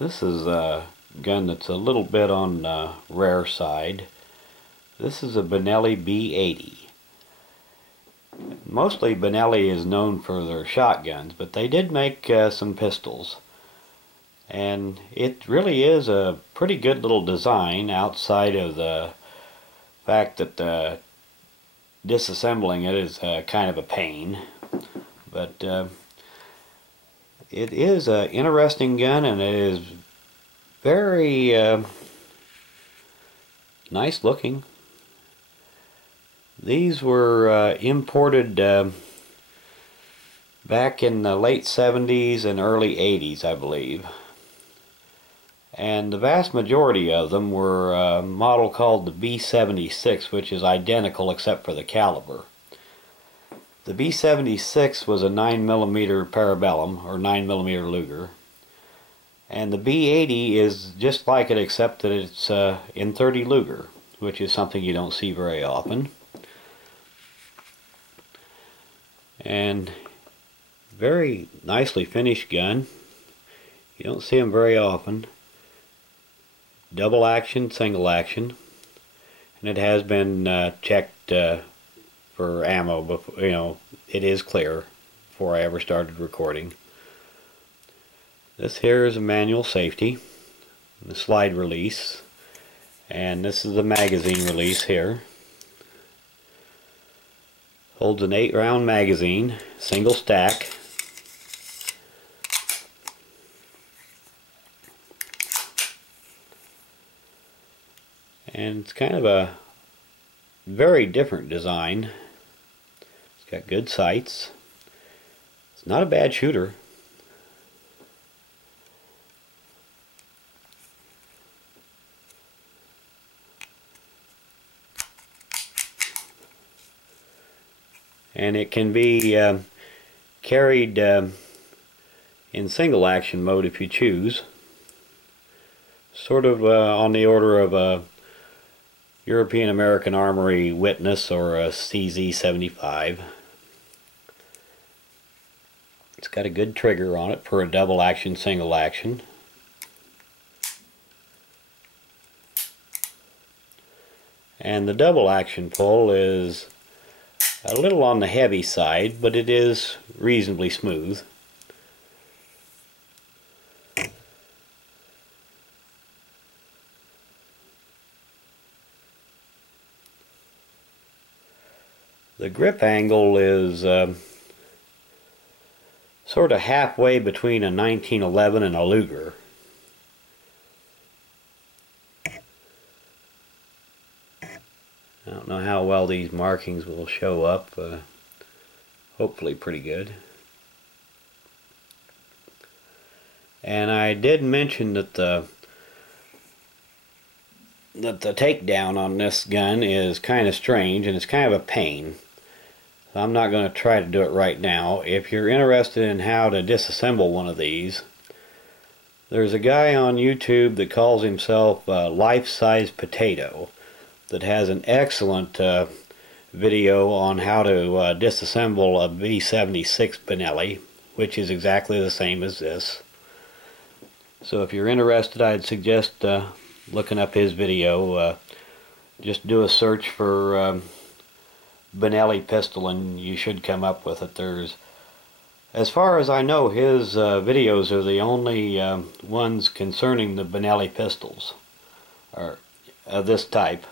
This is a gun that's a little bit on the rare side. This is a Benelli B-80. Mostly Benelli is known for their shotguns, but they did make some pistols. And it really is a pretty good little design outside of the fact that disassembling it is kind of a pain. But it is an interesting gun, and it is very nice looking. These were imported back in the late 70s and early 80s, I believe. And the vast majority of them were a model called the B-76, which is identical except for the caliber. The B-76 was a 9mm parabellum, or 9mm Luger. And the B-80 is just like it, except that it's in .30 Luger, which is something you don't see very often. And very nicely finished gun. You don't see them very often. Double action, single action, and it has been checked for ammo before, it is clear, before I ever started recording. This here is a manual safety, the slide release, and this is the magazine release here. Holds an 8-round magazine, single stack. And it's kind of a very different design. It's got good sights. It's not a bad shooter. And it can be carried in single action mode if you choose. Sort of on the order of a European American Armory Witness or a CZ75. It's got a good trigger on it for a double action, single action. And the double action pull is a little on the heavy side, but it is reasonably smooth. The grip angle is sort of halfway between a 1911 and a Luger. I don't know how well these markings will show up. Hopefully pretty good. And I did mention that the takedown on this gun is kind of strange, and it's kind of a pain. So I'm not going to try to do it right now. If you're interested in how to disassemble one of these, there's a guy on YouTube that calls himself LifeSizePotato that has an excellent video on how to disassemble a B-76 Benelli, which is exactly the same as this. So if you're interested, I'd suggest looking up his video. Just do a search for Benelli Pistol and you should come up with it. As far as I know, his videos are the only ones concerning the Benelli pistols, or of this type.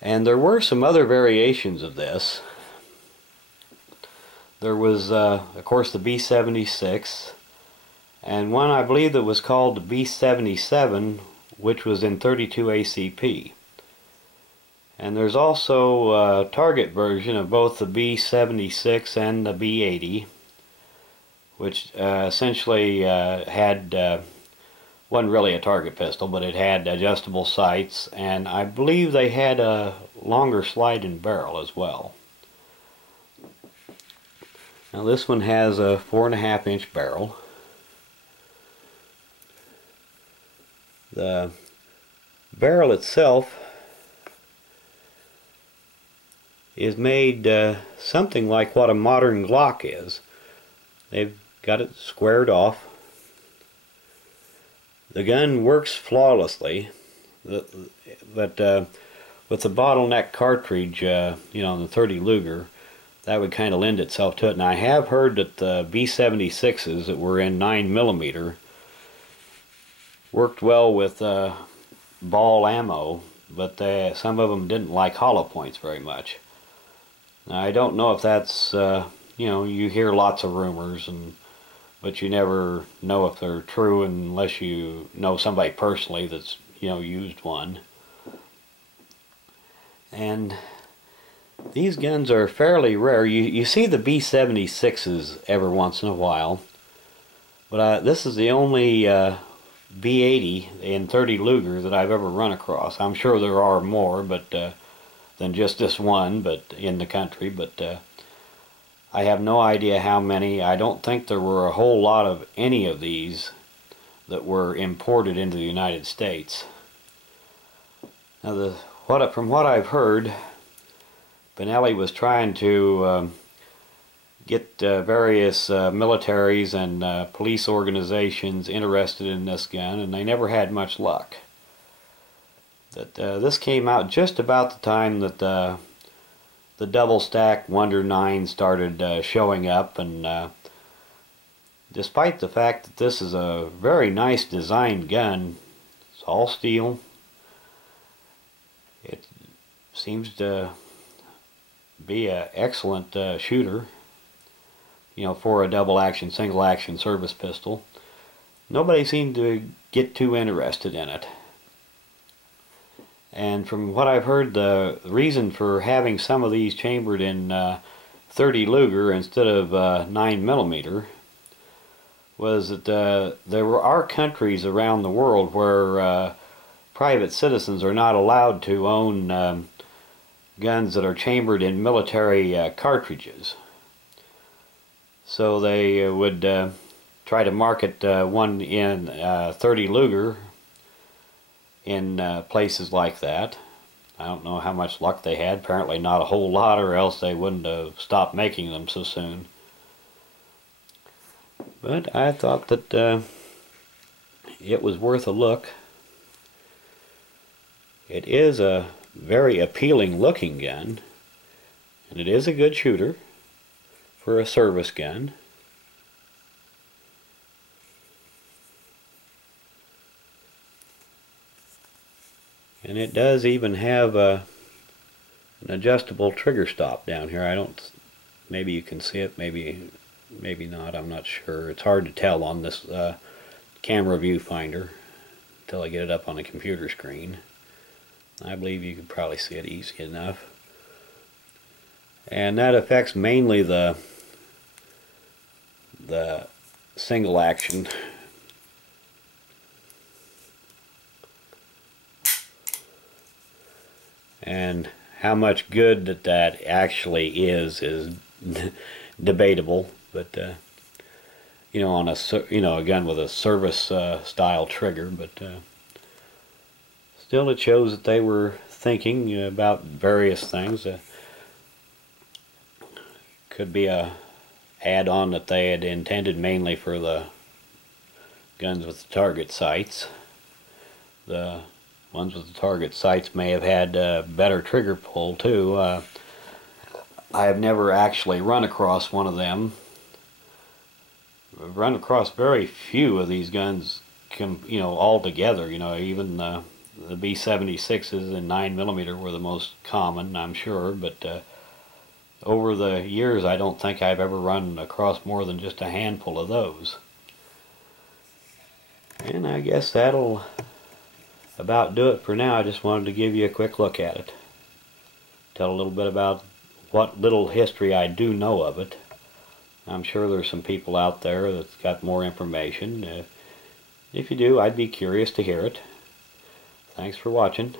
And there were some other variations of this. There was, of course, the B-76, and one I believe that was called the B-77, which was in .32 ACP. And there's also a target version of both the B-76 and the B-80, which essentially wasn't really a target pistol, but it had adjustable sights, and I believe they had a longer slide-in barrel as well. Now this one has a 4.5-inch barrel. The barrel itself is made something like what a modern Glock is. They've got it squared off, The gun works flawlessly, but with the bottleneck cartridge, you know, the 30 Luger, that would kind of lend itself to it. And I have heard that the B-76s that were in 9mm worked well with ball ammo, but some of them didn't like hollow points very much. Now, I don't know if that's, you know, you hear lots of rumors, but you never know if they're true unless you know somebody personally that's, you know, used one. And these guns are fairly rare. You see the B-76s every once in a while, but this is the only B-80 in 30 Luger that I've ever run across. I'm sure there are more, but than just this one, but in the country. But I have no idea how many. I don't think there were a whole lot of any of these that were imported into the United States. Now, from what I've heard, Benelli was trying to get various militaries and police organizations interested in this gun, and they never had much luck. This came out just about the time that the double stack Wonder 9 started showing up, and despite the fact that this is a very nice designed gun, it's all steel, it seems to be an excellent shooter, you know, for a double action, single action service pistol. Nobody seemed to get too interested in it. And from what I've heard, the reason for having some of these chambered in 30 Luger instead of 9mm was that there are countries around the world where private citizens are not allowed to own guns that are chambered in military cartridges. So they would try to market one in 30 Luger in places like that. I don't know how much luck they had. Apparently not a whole lot, or else they wouldn't have stopped making them so soon. But I thought that it was worth a look. It is a very appealing looking gun, and it is a good shooter for a service gun. And it does even have an adjustable trigger stop down here. I don't, maybe you can see it, maybe not, I'm not sure. It's hard to tell on this camera viewfinder until I get it up on the computer screen. I believe you can probably see it easy enough. And that affects mainly the single action. And how much good that actually is debatable, but you know, on a gun with a service style trigger, but still it shows that they were thinking about various things. Could be a add-on that they had intended mainly for the guns with the target sights. The ones with the target sights may have had better trigger pull too. I have never actually run across one of them. I've run across very few of these guns, you know, all together. You know, even the B-76s and 9mm were the most common, I'm sure, but over the years I don't think I've ever run across more than just a handful of those. And I guess that'll about do it for now. I just wanted to give you a quick look at it. Tell a little bit about what little history I do know of it. I'm sure there's some people out there that's got more information. If you do, I'd be curious to hear it. Thanks for watching.